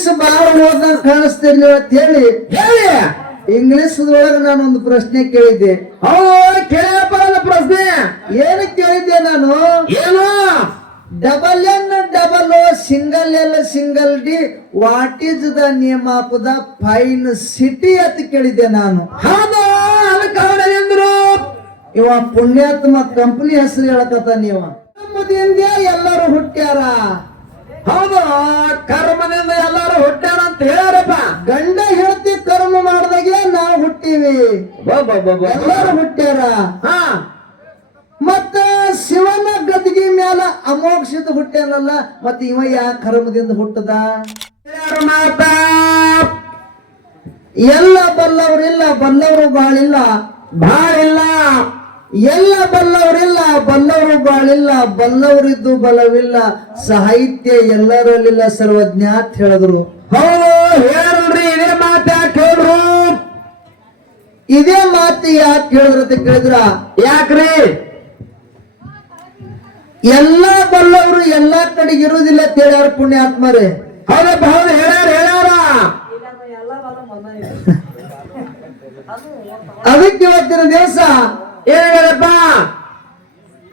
English ಬಾಳ ಓದಂಗ ಕಾಣಿಸ್ತಿರ್ಲಿ ಅಂತ ಹೇಳಿ ಹೇಳಿ. ಇಂಗ್ಲಿಷ್ ಒಳಗ ನಾನು ಒಂದು ಪ್ರಶ್ನೆ ಕೇಳಿದ್ದೆ. ಹೌದು ಕೇಳಪ್ಪ ಪ್ರಶ್ನೆ. ಏನು ಕೇಳಿದ್ದೆ ನಾನು? ಏನು? Double N double O single L single D what is the name of the fine city ಅಂತ ಕೇಳಿದ್ದೆ ನಾನು. ಹೌದು? ಇವ ಪುಣ್ಯಾತ್ಮ ಕಂಪನಿ ಹೆಸರು ಹೇಳಕತ್ತ ನೀವ ಎಲ್ಲರೂ ಹುಟ್ಟ್ಯಾರ. ಹೌದು ಕರ್ಮದಿಂದ ಎಲ್ಲಾರು ಹುಟ್ಟ್ಯಾರ ಅಂತ ಹೇಳರಪ್ಪ ಗಂಡ ಹೆಂಡತಿ ಕರ್ಮ ಮಾಡ್ದಾಗೆ ನಾವು ಹುಟ್ಟಿವಿ. ಎಲ್ಲಾರು ಹುಟ್ಟ್ಯಾರ. ಹಾ. ಮತ್ತ ಶಿವನ ಗದ್ಗಿ ಮ್ಯಾಲ ಅಮೋಕ್ಷದ ಹುಟ್ಟ್ಯಾನಲ್ಲ ಮತ್ತ ಇವ ಯಾ ಕರ್ಮದಿಂದ ಹುಟ್ಟದ? ಮಾತಾ. ಎಲ್ಲ ಬಲ್ಲವರಿಲ್ಲ ಬಲ್ಲವರು ಬಾಳಿಲ್ಲ. ಬಾಳಿಲ್ಲ. ಎಲ್ಲ ಬಲ್ಲವರಿಲ್ಲ ಬಲ್ಲವರು ಬಾಳಿಲ್ಲ ಬಲ್ಲವರಿದ್ದು ಬಲವಿಲ್ಲ. ಸಾಹಿತ್ಯ ಎಲ್ಲರಲ್ಲಿಲ್ಲ ಸರ್ವಜ್ಞ ಅಂತ ಹೇಳಿದ್ರು ಹೇಳ್ರಿ ಇದೇ ಯಾಕೆ ಕೇಳ್ರು ಇದೇ ಮಾತು ಯಾಕೆ ಹೇಳಿದ್ರ ಅಂತ ಕೇಳಿದ್ರ? ಯಾಕ್ರಿ? ಎಲ್ಲ ಬಲ್ಲವರು ಎಲ್ಲಾ ಕಡೆಗೆ ಇರುವುದಿಲ್ಲ ಅಂತ ಹೇಳ್ಯಾರ ಪುಣ್ಯಾತ್ಮರೇ ಹೌದಪ್ಪ ಹೌದು ಹೇಳ್ಯಾರ ಹೇಳ್ಯಾರ. ಅದಕ್ಕೆ ಇವತ್ತಿನ ದಿವಸ ಏನಾಗದಪ್ಪ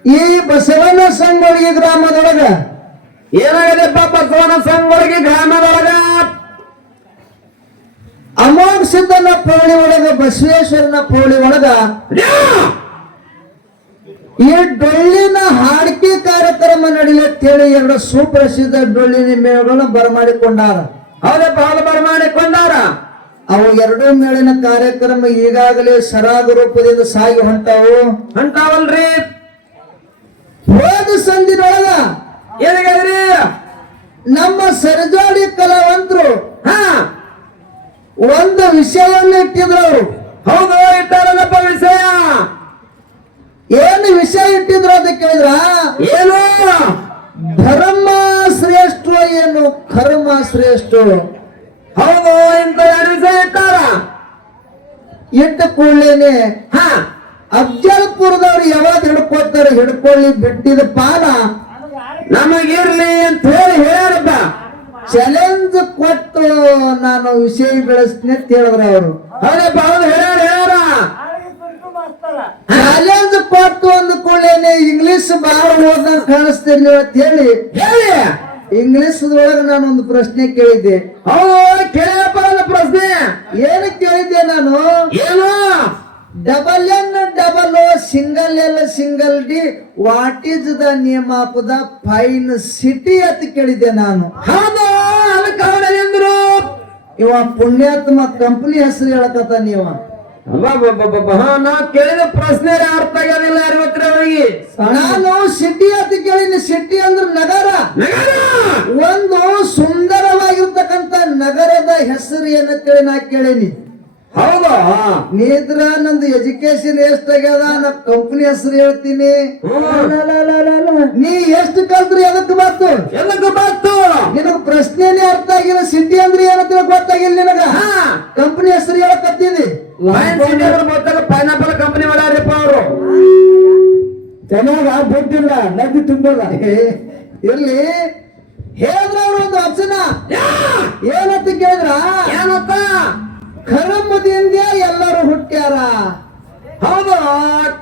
ಈ ಬಸವನ ಸಂಗೊಳ್ಳಿ ಗ್ರಾಮದೊಳಗ. ಏನಾಗದಪ್ಪ ಬಸವನ ಸಂಗೊಳಗಿ ಗ್ರಾಮದೊಳಗ? ಅಮೋಘ ಸಿದ್ದನ ಪೌಳಿ ಒಳಗ ಬಸವೇಶ್ವರನ ಪೌಳಿ ಒಳಗ ಈ ಡೊಳ್ಳಿನ ಹಾಡಿಕೆ ಕಾರ್ಯಕ್ರಮ ನಡೆಯುತ್ತೇಳಿ ಎರಡು ಸುಪ್ರಸಿದ್ಧ ಡೊಳ್ಳಿನ ಮೇಳಗಳನ್ನು ಬರಮಾಡಿಕೊಂಡಾರ. ಹೌದಪ್ಪ ಹೌದು ಬರಮಾಡಿಕೊಂಡಾರ. ಅವು ಎರಡೂ ಮೇಳಿನ ಕಾರ್ಯಕ್ರಮ ಈಗಾಗಲೇ ಸರಾಗ ರೂಪದಿಂದ ಸಾಗಿ ಹೊಂಟಾವು. ಅಂತಾವಲ್ರಿ ಹೋದ ಸಂದಿನೊಳಗ ಏನಾಗ್ರಿ ನಮ್ಮ ಸರಜೋಡಿ ಕಲಾವಂತರು ಹಾ. ಒಂದು ವಿಷಯವನ್ನ ಇಟ್ಟಿದ್ರು ಅವರು. ಹೌದು ಇಟ್ಟಾರಲ್ಲಪ್ಪ ವಿಷಯ. ಏನು ವಿಷಯ ಇಟ್ಟಿದ್ರು ಅಂತ ಕೇಳಿದ್ರ? ಏನು? ಧರ್ಮ ಶ್ರೇಷ್ಠ ಏನು ಕರ್ಮ ಶ್ರೇಷ್ಠ. ಹೌದು ಎಂತ ಎರಡು ಹೇಳ್ತಾರ ಇಟ್ಟ ಕೂಡಲೇನೆ, ಹಾ, ಅಫ್ಜಲ್ಪುರದವ್ರು ಯಾವಾಗ ಹಿಡ್ಕೊತಾರೆ ಹಿಡ್ಕೊಳ್ಳಿ ಬಿಟ್ಟಿದ ಪಾಲ ನಮಗಿರ್ಲಿ ಅಂತ ಹೇಳಿ ಹೇಳಪ್ಪ ಚಾಲೆಂಜ್ ಕೊಟ್ಟು ನಾನು ವಿಷಯ ಬೆಳೆಸ್ತೀನಿ ಅಂತ ಹೇಳಿದ್ರು ಅವರು. ಹೌದಪ್ಪ, ಹೌದು ಹೇಳ ಹೇಳ ಚಾಲೆಂಜ್ ಕೊಟ್ಟು ಅಂದ ಕೂಡಲೇನೆ ಇಂಗ್ಲಿಷ್ ಬಾರ ಓದಂಗ ಕಾಣಿಸ್ತೀರಿ ನೀವು ಅಂತ ಹೇಳಿ. ಹೇಳಿ. ಇಂಗ್ಲಿಷ್ ಒಳಗೆ ನಾನು ಒಂದು ಪ್ರಶ್ನೆ ಕೇಳಿದ್ದೆ. ಹೌದು. ಏನು ಕೇಳಿದ್ದೆ ನಾನು? ಏನು? Double N double O single L single D what is the name of the fine city ಅಂತ ಕೇಳಿದ್ದೆ ನಾನು. ಹೌದು? ಎಂದ್ರು ಇವ ಪುಣ್ಯಾತ್ಮ ಕಂಪನಿ ಹೆಸರು ಹೇಳಕತ್ತ ನೀವ ನಾ ಕೇಳಿದ ಪ್ರಶ್ನೆ ಅರ್ಥ ಆಗೋದಿಲ್ಲ ಅರವತ್ತರ ಅವರಿಗೆ. ನಾನು ಸಿಟಿ ಅಂತ ಕೇಳಿನಿ. ಸಿಟಿ ಅಂದ್ರೆ ನಗರ. ಒಂದು ಸುಂದರವಾಗಿರ್ತಕ್ಕಂತ ನಗರದ ಹೆಸರು ಕೇಳಿ ನಾ ಕೇಳೀನಿ. ಹೌದಾ? ನೀದ್ರ ನಂದು ಎಜುಕೇಶನ್ ಎಷ್ಟಾಗ್ಯದ ನಾ ಕಂಪನಿ ಹೆಸರು ಹೇಳ್ತೀನಿ. ನೀ ಎಷ್ಟು ಕಲ್ತ್ರಿ ಎದಕ್ ಬಂತು? ಎಲ್ಲಕ್ಕೂ ಬಂತು? ನಿನಗ ಪ್ರಶ್ನೆನೇ ಅರ್ಥ ಆಗಿಲ್ಲ ಸಿಟಿ ಅಂದ್ರೆ ಏನಂತ ಗೊತ್ತಾಗಿಲ್ಲ ನಿನಗ. ಹಾ. ಕಂಪನಿ ಹೆಸರು ಹೇಳಕತ್ತೀನಿ. ಪೈನಾಪಲ್ ಕಂಪನಿ ಮಾಡ್ಯಾರಪ್ಪ ಅವರು. ಚೆನ್ನಾಗ ಗೊತ್ತಿಲ್ಲ ನದಿ ತುಂಬಲ್ಲ ಇರ್ಲಿ ಹೇಳಿದ್ರ ಒಂದು ಅಪ್ಸನ ಏನಂತ ಕೇಳಿದ್ರ? ಏನಪ್ಪ? ಕರ್ಮದಿಂದ ಎಲ್ಲರೂ ಹುಟ್ಟ್ಯಾರ. ಹೌದು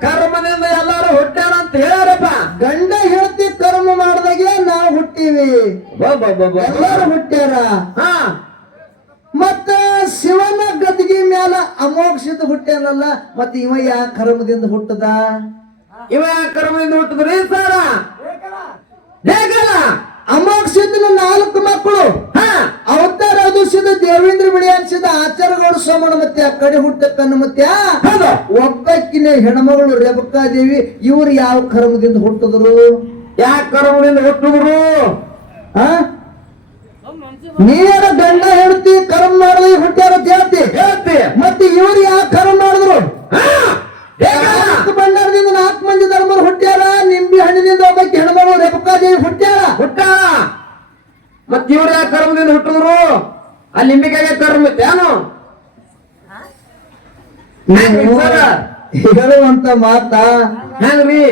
ಕರ್ಮದಿಂದ ಎಲ್ಲರೂ ಹುಟ್ಟ್ಯಾರ ಅಂತ ಹೇಳ್ಯಾರಪ್ಪ ಗಂಡ ಹೇಳ್ತಿ ಕರ್ಮ ಮಾಡ್ದಾಗೆ ನಾವು ಹುಟ್ಟಿವಿ. ಎಲ್ಲರೂ ಹುಟ್ಟ್ಯಾರ. ಹಾ. ಮತ್ತ ಶಿವನ ಗದ್ಗಿ ಮ್ಯಾಲ ಅಮೋಕ್ಷದ ಹುಟ್ಟ್ಯಾನಲ್ಲ ಮತ್ತ ಇವ ಯಾ ಕರ್ಮದಿಂದ ಹುಟ್ಟದ? ಇವ ಯಾ ಕರ್ಮದಿಂದ ಹುಟ್ಟಿದ್ರಿ ಸರ? ಬೇಕಲ್ಲ. ಮಕ್ಕಳು ಹಾ. ಅವತಾರ ಅದುಸಿದ ದೇವೇಂದ್ರ ಬಿಳಿ ಅನ್ಸಿದ ಆಚಾರಗಳು ಸೋಮಣ ಮತ್ತೆ ಆ ಕಡೆ ಹುಟ್ಟಕ್ಕನ್ನು ಮತ್ತೆ ಒಬ್ಬಕ್ಕಿನ ಹೆಣ್ಮಗಳು ರೇಬಕಾದೇವಿ ಇವರು ಯಾವ ಕರ್ಮದಿಂದ ಹುಟ್ಟಿದ್ರು? ಯಾವ ಕರ್ಮದಿಂದ ಹುಟ್ಟಿದ್ರು? ಹಾ? ನೀರ ಗಂಡ ಹೇಳ್ತಿ ಕರ್ಮ ಮಾಡಿ ಹುಟ್ಟ್ಯಾರ ಜಾತಿ ಹೇಳ್ತಿ. ಹೇಳ್ತಿ. ಮತ್ತೆ ಇವ್ರು ಯಾವ ಕರ್ಮ ಮಾಡಿದ್ರು ಹಾ ಬೇಕಲ್ಲ ನಾಲ್ಕು ಭಂಡಾರದಿಂದ ನಾಲ್ಕು ಮಂದಿ ಧರ್ಮರು ಹುಟ್ಟ್ಯಾರ ನಿಂಬಿ ಹಣ್ಣಿನಿಂದ ಒಬ್ಬಕ್ಕೆ ಹೆಣ್ಮಗಳು ರೇಬಕಾದೇವಿ ಹುಟ್ಟ್ಯಾರ ಹುಟ್ಟಾಳ ಮತ್ ಇವ್ರ ಯಾಕೆ ಕರ್ಮದಿಂದ ಹುಟ್ಟಿದ್ರು ಅಲ್ಲಿ ನಿಂಬಿಕಾಗೆ ಕರ್ಮ ಏನು ನೀವು ಹೇಳುವಂತ ಮಾತಾ ಹೆಂಗ್ರಿ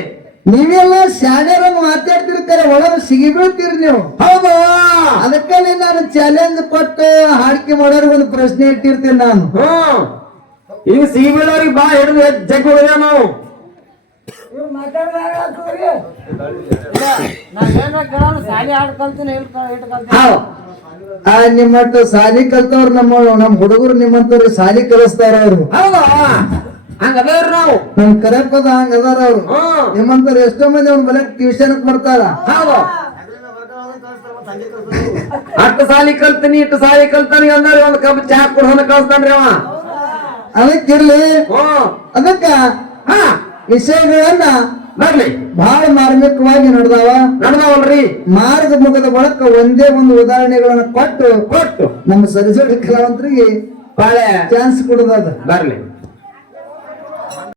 ನೀವೆಲ್ಲ ಶಾಣ್ಯರನ್ನು ಮಾತಾಡ್ತಿರ್ತಾರೆ ಒಳಗೆ ಸಿಗಿ ಬೀಳ್ತೀರಿ ನೀವು. ಹೌದು. ಅದ ಅದಕ್ಕಲ್ಲಿ ನಾನು ಚಾಲೆಂಜ್ ಕೊಟ್ಟು ಹಾಡಿಕೆ ಮಾಡೋರಿಗೆ ಒಂದು ಪ್ರಶ್ನೆ ಇಟ್ಟಿರ್ತೀನಿ ನಾನು. ಈಗ ಸಿಗಿಬೀಳೋರಿಗೆ ಬಾ ಹಿಡಿದು ಜಗ್ ನಾವು? ಶಾಲೆ ಆ ನಿಮ್ಮಂತ ಸಾಲಿ ಕಲ್ತವ್ರು ನಮ್ಮ ನಮ್ಮ ಹುಡುಗರು ನಿಮ್ಮಂತವ್ರು ಸಾಲಿ ಕಲಿಸ್ತಾರ ಅವ್ರು. ಹೌದಾ? ನಾವು. ನಮ್ ಕರೆಪದ ಹಂಗದಾರ ಅವ್ರು. ಹ್ಮ್ ನಿಮ್ಮಂತವ್ರು ಎಷ್ಟೋ ಮಂದಿ ಅವ್ನ ಬಲ ಟ್ಯೂಷನ್ ಬರ್ತಾರ. ಹೌದು. ಅಷ್ಟು ಸಾಲಿ ಕಲ್ತೀನಿ ಇಟ್ಟು ಸಾಲಿ ಕಲ್ತಾನಿ ಅಂದ್ರೆ ಒಂದ್ ಕಪ್ ಚಾ ಕುಡ್ಕೊಂಡ್ ಕಳ್ಸ್ತಾನ್ರಿ ಅವ. ಅದಕ್ಕಿರ್ಲಿ ಹ್ಮ್. ಅದಕ್ಕ ಹಾ. ವಿಷಯಗಳನ್ನ ಬರ್ಲಿ ಬಹಳ ಮಾರ್ಮಿಕವಾಗಿ ನಡೆದವ. ನಡ್ದಾವಲ್ರಿ. ಮಾರ್ಗ ಮುಖದ ಬಳಕ ಒಂದೇ ಒಂದು ಉದಾಹರಣೆಗಳನ್ನ ಕೊಟ್ಟು ಕೊಟ್ಟು. ನಮ್ಮ ಸರಿಸೋಡಿ ಕೆಲವಂತರಿಗೆ ಬಾಳೆ ಚಾನ್ಸ್ ಕೊಡೋದದ. ಬರ್ಲಿ.